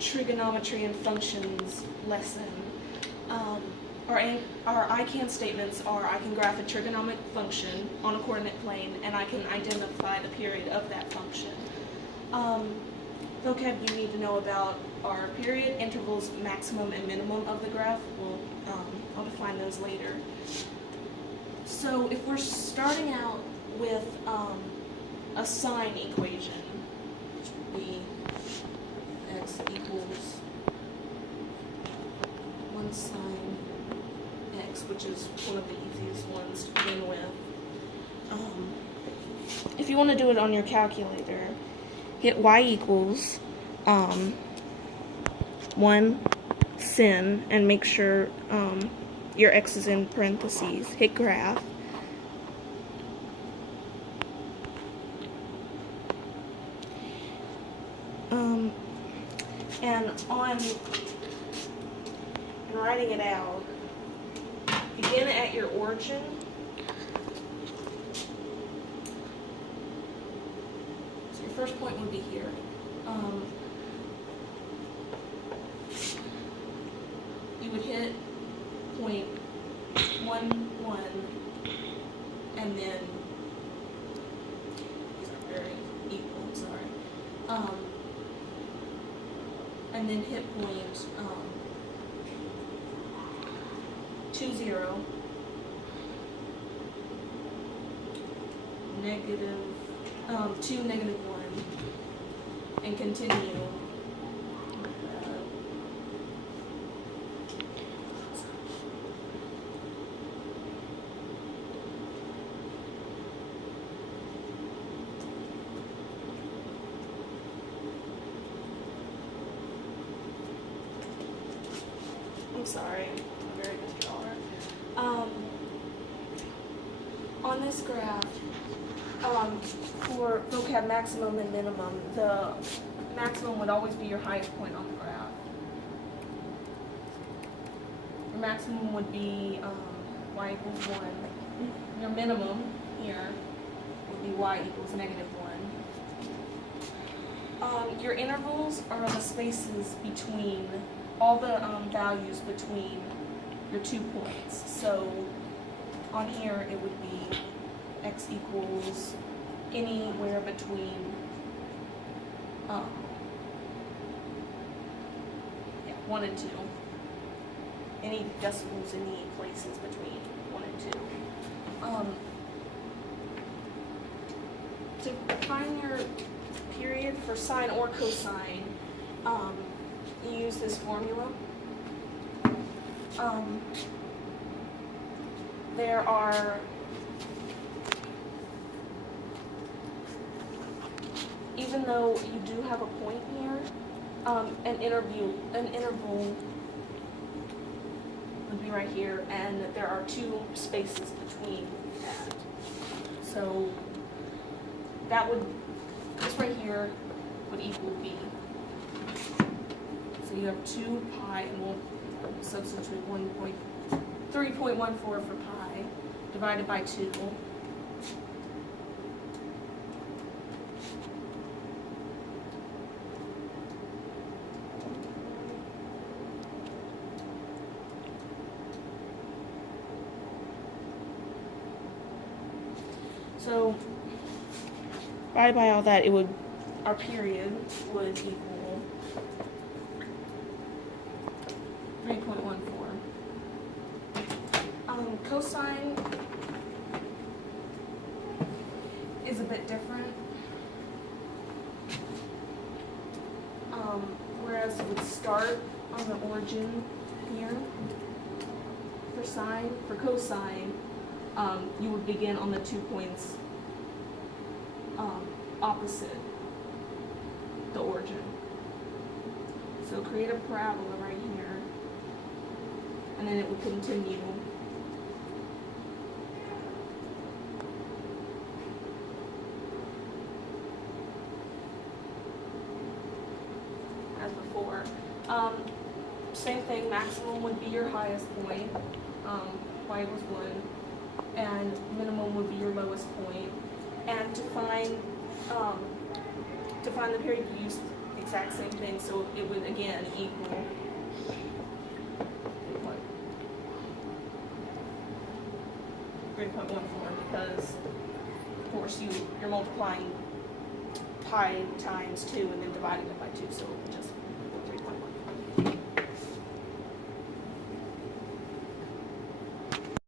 trigonometry and functions lesson. Our I can statements are I can graph a trigonometric function on a coordinate plane and I can identify the period of that function. Vocab you need to know about are period, intervals, maximum, and minimum of the graph. I'll define those later. So if we're starting out with a sine equation, which would be x equals 1 sine x, which is one of the easiest ones to begin with. If you want to do it on your calculator, hit y equals 1 sin and make sure your x is in parentheses. Hit graph. And in writing it out, begin at your origin. So your first point would be here. You would hit point 1, 1, and then these are very equal, I'm sorry. And then hit point 2, 0, negative 2, negative 1, and continue. I'm sorry, I'm a very good drawer. On this graph, for vocab maximum and minimum, the maximum would always be your highest point on the graph. Your maximum would be y equals 1. Your minimum here would be y equals negative 1. Your intervals are the spaces between all the values between your 2 points. So on here it would be x equals anywhere between 1 and 2. Any decimals, any places between 1 and 2. To find your period for sine or cosine, you use this formula. There are even though you do have a point here, an interval would be right here, and there are 2 spaces between that. So that would, this right here would equal b. So you have 2 pi, and we'll substitute 3.14 for pi, divided by 2. So, divided by all that, our period would equal 3.14. Cosine is a bit different. Whereas it would start on the origin here for sine, for cosine, you would begin on the 2 points opposite the origin. So create a parabola right here, and then it would continue as before. Same thing, maximum would be your highest point, y equals 1, and minimum would be your lowest point. And to find the period, you use exact same thing, so it would again equal 3.14 because, of course, you're multiplying pi times 2 and then dividing it by 2, so it would just